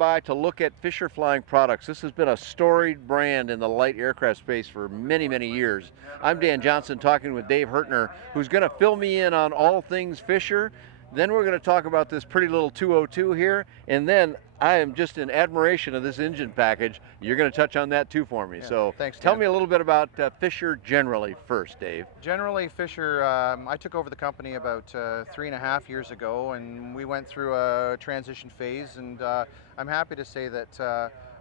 by to look at Fisher Flying Products. This has been a storied brand in the light aircraft space for many, many years. I'm Dan Johnson talking with Dave Hertner, who's going to fill me in on all things Fisher. Then we're going to talk about this pretty little 202 here, and then I am just in admiration of this engine package. You're going to touch on that too for me. Yeah, so thanks, tell Dan. me a little bit about Fisher generally first, Dave. Generally, Fisher, I took over the company about 3.5 years ago, and we went through a transition phase, and I'm happy to say that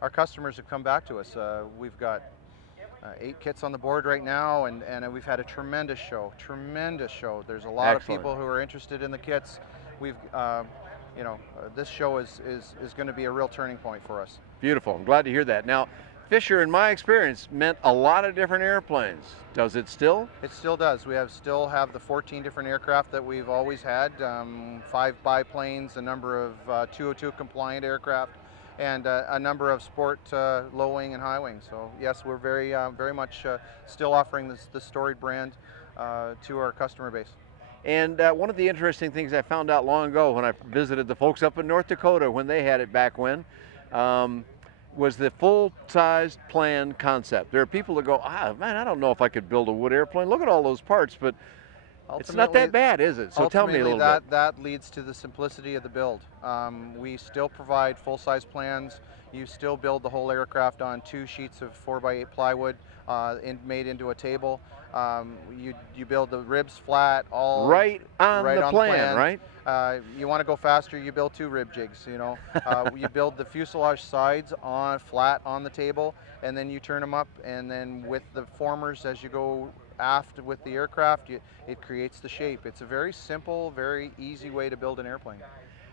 our customers have come back to us. We've got 8 kits on the board right now, and we've had a tremendous show. There's a lot Excellent. of people who are interested in the kits. We've, this show is going to be a real turning point for us. Beautiful. I'm glad to hear that. Now, Fisher, in my experience, meant a lot of different airplanes. Does it still? It still does. We still have the 14 different aircraft that we've always had, 5 biplanes, a number of 202 compliant aircraft, and a number of sport low wing and high wing. So yes, we're very much still offering this storied brand to our customer base. And one of the interesting things I found out long ago when I visited the folks up in North Dakota when they had it back when, was the full-sized plan concept. There are people that go, man, I don't know if I could build a wood airplane. Look at all those parts, but it's not that bad, is it? So tell me a little bit. That leads to the simplicity of the build. We still provide full-size plans. You still build the whole aircraft on 2 sheets of 4x8 plywood made into a table. You build the ribs flat, all right on the plan, right? You want to go faster, you build 2 rib jigs. You build the fuselage sides flat on the table, and then you turn them up, and then with the formers as you go aft with the aircraft, it creates the shape. It's a very simple, very easy way to build an airplane.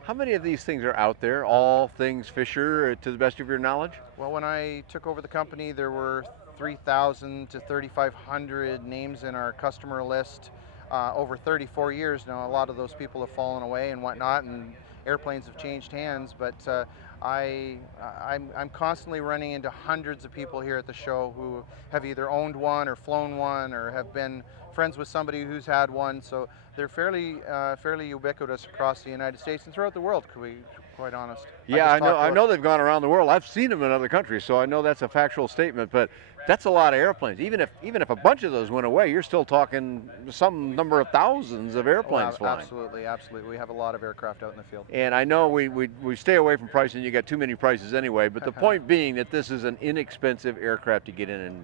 How many of these things are out there, all things Fisher, to the best of your knowledge? Well, when I took over the company, there were 3,000 to 3,500 names in our customer list. Over 34 years now, a lot of those people have fallen away and whatnot, and airplanes have changed hands, but I'm constantly running into hundreds of people here at the show who have either owned one or flown one or have been friends with somebody who's had one, so they're fairly ubiquitous across the United States and throughout the world, to be quite honest. Yeah, I know they've gone around the world. I've seen them in other countries, so I know that's a factual statement, but that's a lot of airplanes. Even if a bunch of those went away, you're still talking some number of thousands of airplanes flying. Absolutely. We have a lot of aircraft out in the field. And I know we stay away from pricing. You got too many prices anyway, but the point being that this is an inexpensive aircraft to get in and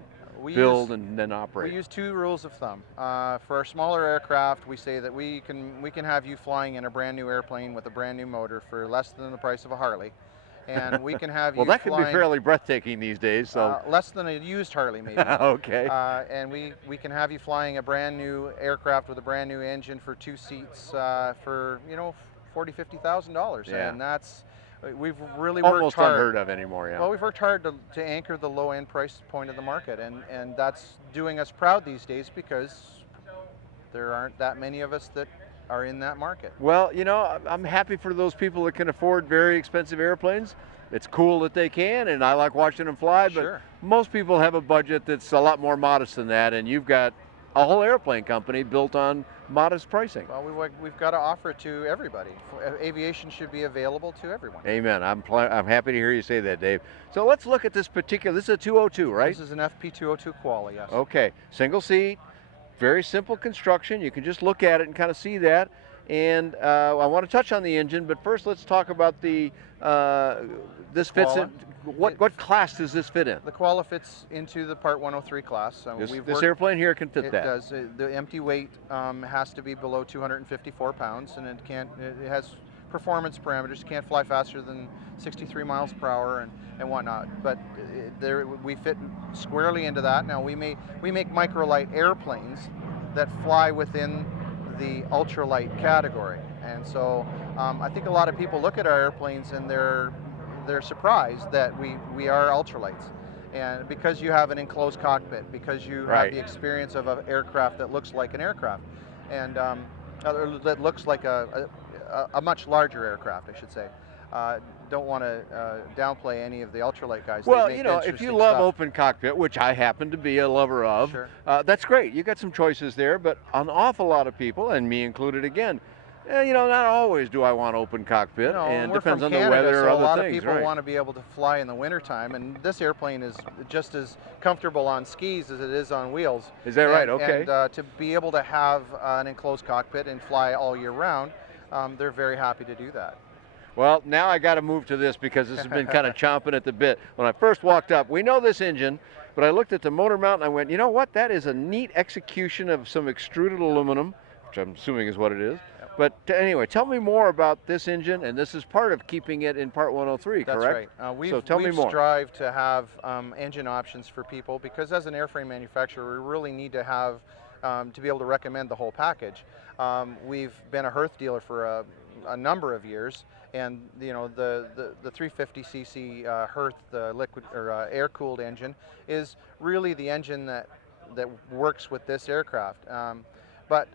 build and then operate. We use 2 rules of thumb. For our smaller aircraft, we say that we can have you flying in a brand new airplane with a brand new motor for less than the price of a Harley. And we can have well, you that could be fairly breathtaking these days. So less than a used Harley, maybe. Okay. And we can have you flying a brand new aircraft with a brand new engine for 2 seats for $40,000-$50,000. Yeah. And that's we've really worked almost hard. unheard of anymore. Yeah. Well, we've worked hard to anchor the low-end price point of the market, and that's doing us proud these days because there aren't that many of us that are in that market. Well, I'm happy for those people that can afford very expensive airplanes. It's cool that they can, and I like watching them fly, Sure. but most people have a budget that's a lot more modest than that, and you've got a whole airplane company built on modest pricing. Well, we've got to offer it to everybody. Aviation should be available to everyone. Amen. I'm happy to hear you say that, Dave. So let's look at this particular, this is a 202, right? This is an FP202 Quali, yes. Okay, single seat, very simple construction. You can just look at it and kind of see that. And I want to touch on the engine, but first let's talk about this fits in. What class does this fit in? The Quali fits into the Part 103 class. This airplane here can fit that. It does. The empty weight has to be below 254 pounds, and it has performance parameters. You can't fly faster than 63 miles per hour and whatnot. But we fit squarely into that. Now we make microlight airplanes that fly within the ultralight category, and so I think a lot of people look at our airplanes and they're surprised that we are ultralights, and because you have an enclosed cockpit, because you have the experience of an aircraft that looks like an aircraft, and that looks like a much larger aircraft, I should say. Don't want to downplay any of the ultralight guys. Well, if you love open cockpit, which I happen to be a lover of, sure. That's great. You got some choices there, but an awful lot of people, and me included again, You know, not always do I want open cockpit, No, and and we're depends from on the Canada, weather or so a other lot of things, people right? want to be able to fly in the wintertime, and this airplane is just as comfortable on skis as it is on wheels. Is that right? Okay. And to be able to have an enclosed cockpit and fly all year round, they're very happy to do that. Well, now I got to move to this because this has been kind of chomping at the bit. When I first walked up, we know this engine, but I looked at the motor mount and I went, you know what? That is a neat execution of some extruded aluminum, which I'm assuming is what it is. But anyway, tell me more about this engine, and this is part of keeping it in Part 103, That's correct? right. So tell me We've more. strived to have engine options for people because as an airframe manufacturer, we really need to have to be able to recommend the whole package. We've been a Hearth dealer for a number of years, and you know the 350cc Hearth liquid or air-cooled engine is really the engine that works with this aircraft. But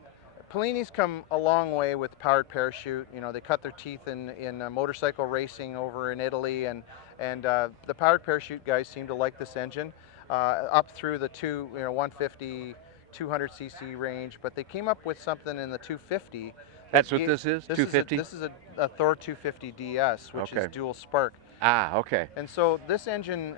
Pellini's come a long way with powered parachute. You know, they cut their teeth in motorcycle racing over in Italy, and the powered parachute guys seem to like this engine up through the 150, 200cc range. But they came up with something in the 250. That's what this is, 250? This is a Thor 250 DS, which is dual spark. Ah, okay. And so this engine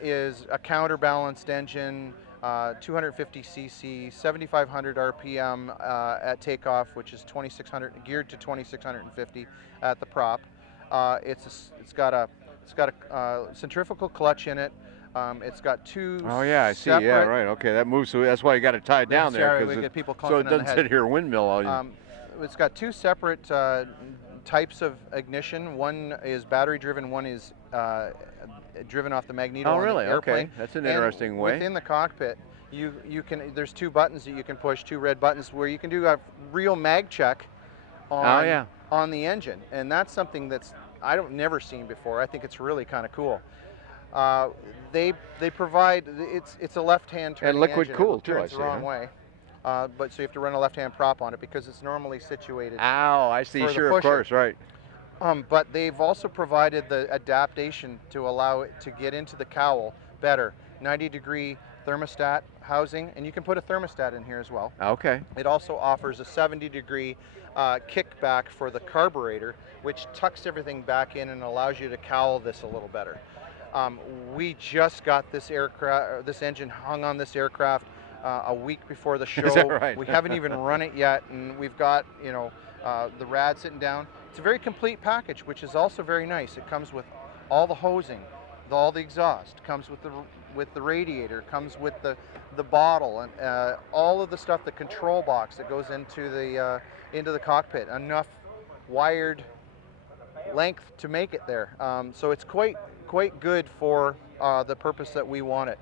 is a counterbalanced engine, 250cc, 7,500 RPM at takeoff, which is 2,600 geared to 2,650 at the prop. It's got a centrifugal clutch in it. It's got two. Oh yeah, I see. Yeah, right. Okay, that moves. So that's why you got to tie it down there, we get people so it clunking on the doesn't head. sit here windmill all you. It's got two separate types of ignition. One is battery driven. One is driven off the magneto. Oh on really? the airplane. Okay, that's an interesting way. Within the cockpit, you can. There's two buttons that you can push. Two red buttons where you can do a real mag check on the engine, and that's something that's never seen before. I think it's really kind of cool. They provide it's a left-hand turning and liquid engine. cooled It too. turns I see. the wrong way. But so you have to run a left-hand prop on it because it's normally situated. Ow! I see. For the Sure, of pusher. course, right. But they've also provided the adaptation to allow it to get into the cowl better. 90-degree thermostat housing, and you can put a thermostat in here as well. Okay. It also offers a 70-degree kickback for the carburetor, which tucks everything back in and allows you to cowl this a little better. We just got this engine hung on this aircraft a week before the show. Is that right? We haven't even run it yet, and we've got the rad sitting down. It's a very complete package, which is also very nice. It comes with all the hosing, all the exhaust, comes with the radiator, comes with the bottle, and all of the stuff, the control box that goes into the cockpit. Enough wired length to make it there. So it's quite good for the purpose that we want it.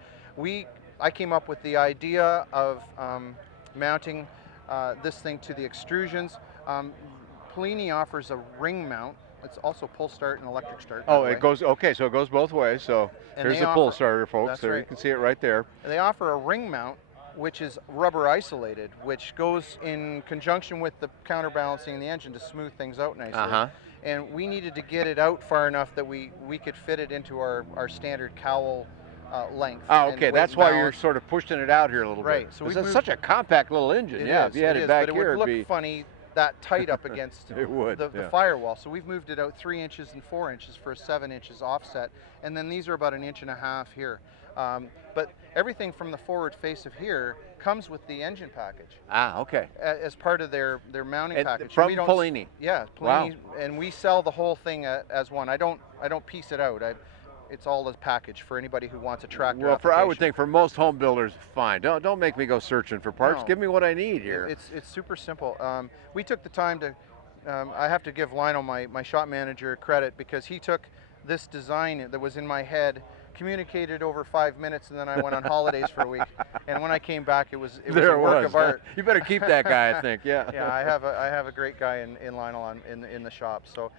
I came up with the idea of mounting this thing to the extrusions. Pellini offers a ring mount. It's also pull start and electric start. Oh, it goes, okay, so it goes both ways. So here's the pull starter, folks. There, you can see it right there. They offer a ring mount, which is rubber isolated, which goes in conjunction with the counterbalancing the engine to smooth things out nicely. And we needed to get it out far enough that we could fit it into our standard cowl length. Oh, okay, that's why you're sort of pushing it out here a little bit. Right. So it's such a compact little engine. Yeah, if you had it back but here, it would look funny that tight up against the firewall. So we've moved it out 3 inches and 4 inches for a 7 inches offset, and then these are about 1.5 inches here. But everything from the forward face of here comes with the engine package. Ah, okay. As part of their mounting package. From Pellini. Yeah, Pellini, wow. And we sell the whole thing as one. I don't piece it out. It's all a package for anybody who wants a tractor. Well, I would think for most home builders, fine. Don't make me go searching for parts. No. Give me what I need here. It's super simple. We took the time to. I have to give Lionel, my shop manager, credit because he took this design that was in my head, communicated over 5 minutes, and then I went on holidays for a week. And when I came back, it was a work of art. You better keep that guy, I think. Yeah. Yeah, I have a great guy in Lionel in the shop. So.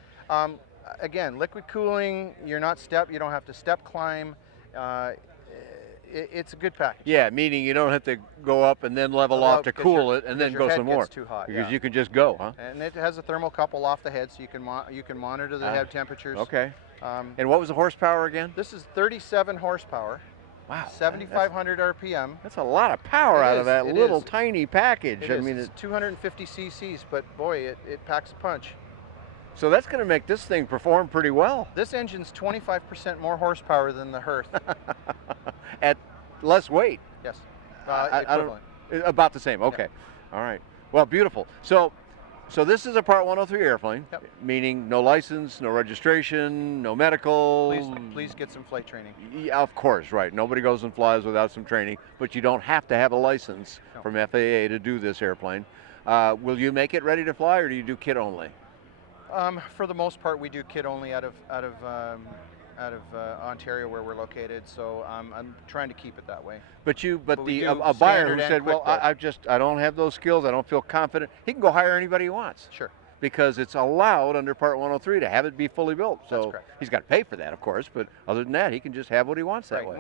Again, liquid cooling, you don't have to step climb. It's a good package. Yeah, meaning you don't have to go up and then level off to cool it and then go some more. Too hot, because you can just go, huh? And it has a thermocouple off the head, so you can monitor the head temperatures. Okay. And what was the horsepower again? This is 37 horsepower. Wow. 7,500 RPM. That's a lot of power out of that It little is. tiny package. I mean, It's 250 cc's, but boy, it packs a punch. so that's going to make this thing perform pretty well. This engine's 25% more horsepower than the Hearth. At less weight. Yes. I don't, Equivalent. about the same. Okay. All right. Well, beautiful. So this is a Part 103 airplane, Yep. meaning no license, no registration, no medical. Please get some flight training. Yeah, of course, right. Nobody goes and flies without some training, but you don't have to have a license from FAA to do this airplane. Will you make it ready to fly, or do you do kit only? For the most part, we do kit only out of Ontario, where we're located. So I'm trying to keep it that way. But we do a buyer standard who and said, well, quick build. I don't have those skills, I don't feel confident, he can go hire anybody he wants. Sure. Because it's allowed under Part 103 to have it be fully built. So That's correct. he's got to pay for that, of course, but other than that, he can just have what he wants that Right. way.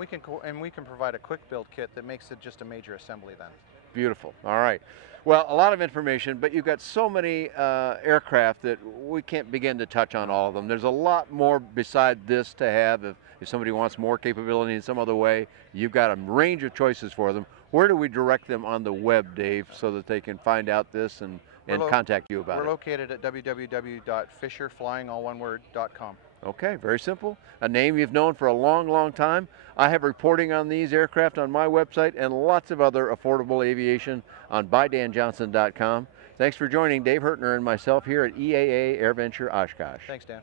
And we can provide a quick build kit that makes it just a major assembly then. Beautiful. All right. Well, a lot of information, but you've got so many aircraft that we can't begin to touch on all of them. There's a lot more beside this to have. If somebody wants more capability in some other way, you've got a range of choices for them. Where do we direct them on the web, Dave, so that they can find out this and contact you about it? We're located at www.fisherflyingalloneword.com. Okay, very simple. A name you've known for a long, long time. I have reporting on these aircraft on my website and lots of other affordable aviation on bydanjohnson.com. Thanks for joining Dave Hurtner and myself here at EAA AirVenture Oshkosh. Thanks, Dan.